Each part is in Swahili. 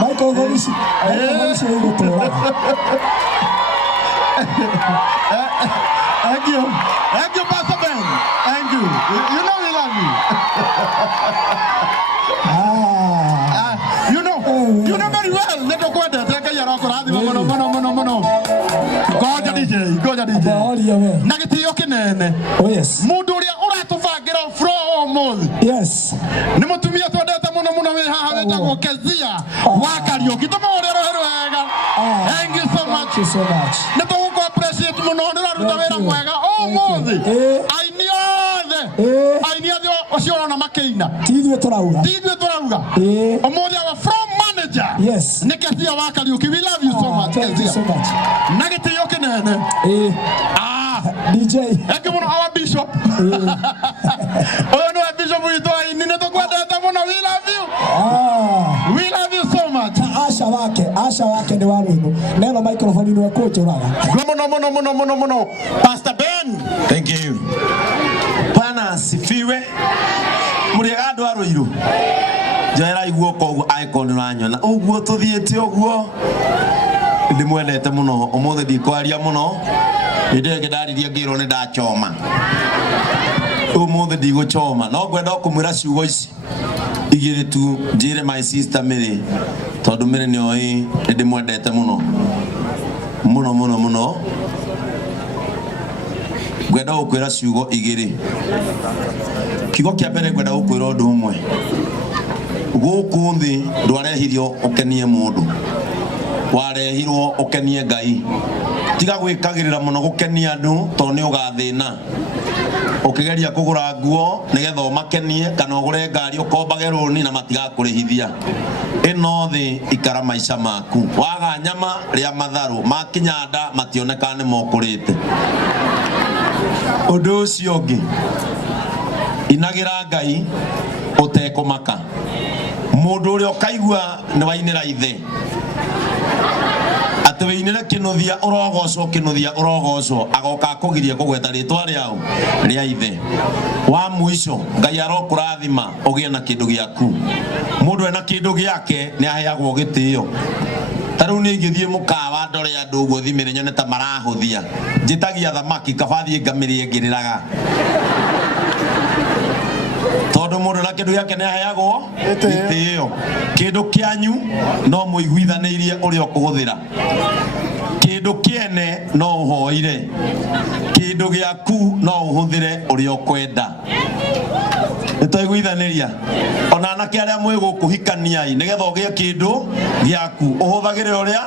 Michael Volisi yuko toa. Thank you, Pastor Ben. Thank you. You know we love you. You know very well. Neto kwenda teka ya roko radhi mono. Goja DJ. Nagitio kinene. Oh yes. Mundu uria uratubangira from. Yes. Ni mutumia twendete muno we haha wetagwo Kezia wa Kariuki tumorero wega. Thank you so much. Neto ko appreciate muno ndiraruta wira mwega omothi. Ainiothe ocio na makeina. Tithwe turauga. Omothi wa from manager. Yes. Ni Kezia wa Kariuki. We love you so much. Thank you so much. Nagitio kinene. DJ. Eke muno our bishop. Oyo no bishop witu aini neto kwendete muno. We love you. We love you so much. Asha wake ni wanu. Neno microphone ni wako choraga. Mono. Pastor Ben. Thank you. Bwana sifiwe. Muriagado aroiru. Jaira iguo ko icon ranyona. Uguo tuthiete uguo. Ndimwendete muno. Omothe ndikwaria muno. Ndege ndariria ngiro ni ndachoma. Omothe ndiguchoma. No gwenda kumwira ciugo ici. Igire tu njire my sister Mary. Tondu Mary ni oi ndimwendete muno. Muno. Gwenda gukwira ciugo igiri. Kigo kia mbere gwenda gukwira undu umwe. Guku nthi ndwarehirio ukenie mundu. Warehirwo ukenie Ngai. Tiga gwikagirira muno gukenia andu to ni ugathina. Ukigeria kugura nguo nigetha umakenie kana ugure ngari ukombage roni na matiga kurihithia. Ino thi ikara maisha maku. Waga nyama ria matharu makinyanda mationeka ni mokurite. Undu ucio ungi inagira Ngai utekumaka. Mundu uri ukaigua ni wainira ithe ati weinire kinuthia urogocwo agoka kugiria kugweta ritwa riao ria ithe wa muico Ngai arokurathima ugie na kindu giaku. Mundu ena kindu giake ni aheagwo gitio. Taru ni ngithie mukawa ndore andu uguo thimire nyone ta marahuthia njitagia thamaki kabathie ngamirie ngiriraga tondu mundu na kindu giake ni aheagwo gitio. Kindu kianyu no muiguithanirie uri okuguthira. Kindu kiene no uhoire. Kindu giaku no uhuthire uri okwenda. Nitoiguithaniria ona anake aria mwe gukuhikaniai nigetha ugie kindu giaku uhuthagire uria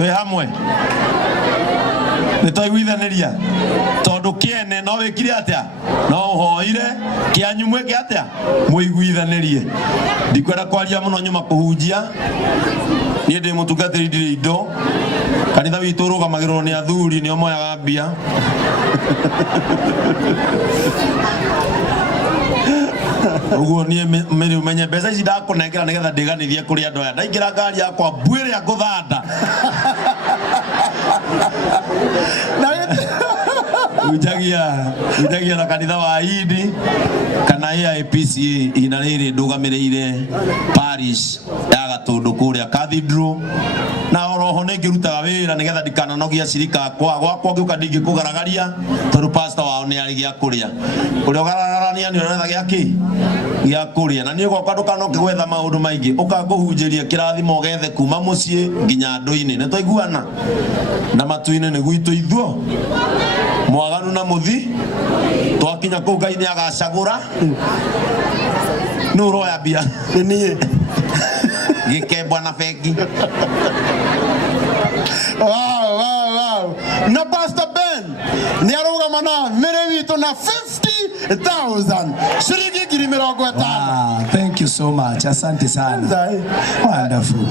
we hamwe. Nitoiguithaniria tondu kiene no wikire atia no uhoire kianyu mweke atia muiguithanirie. Ndikwenda kwaria muno nyuma kuhunjia ni ndi mutungatiri ndiri indo kanitha witu rugamagirwo ni athuri ni omoyaga mbia. Uguo ni Mary umenye mbeca ici ndakunengera nigetha ndiganithie kuri andu aya ndaingira ngari yakwa mbwire nguthanda. Ujagia na kanitha wa Idi kana AIPC ina riri ndugamireire parish ya Gatundu kuria Cathedral na oroho ningirutaga wira nigetha ndikanonogia cirika gwakwa ngiuka ndingikugaragaria tondu pastor wao ni arigia kuria uria ugararania ni uretha giaki gia kuria na ni gwakwa ndukanoke gwetha maundu maingi ukaguhunjiria kirathimo gethe kuma mucii nginya nduini ni twaiguana na matuini ni gwitu ithuo mwaganu na muthi twakinya ku Ngai ni agacagura no roya bia ni gikebwa na bengi. Wow. Na Pastor Ben ni arugama na Mary witu na 50,000 shilingi 50,000. Thank you so much. Asante sana. Wonderful.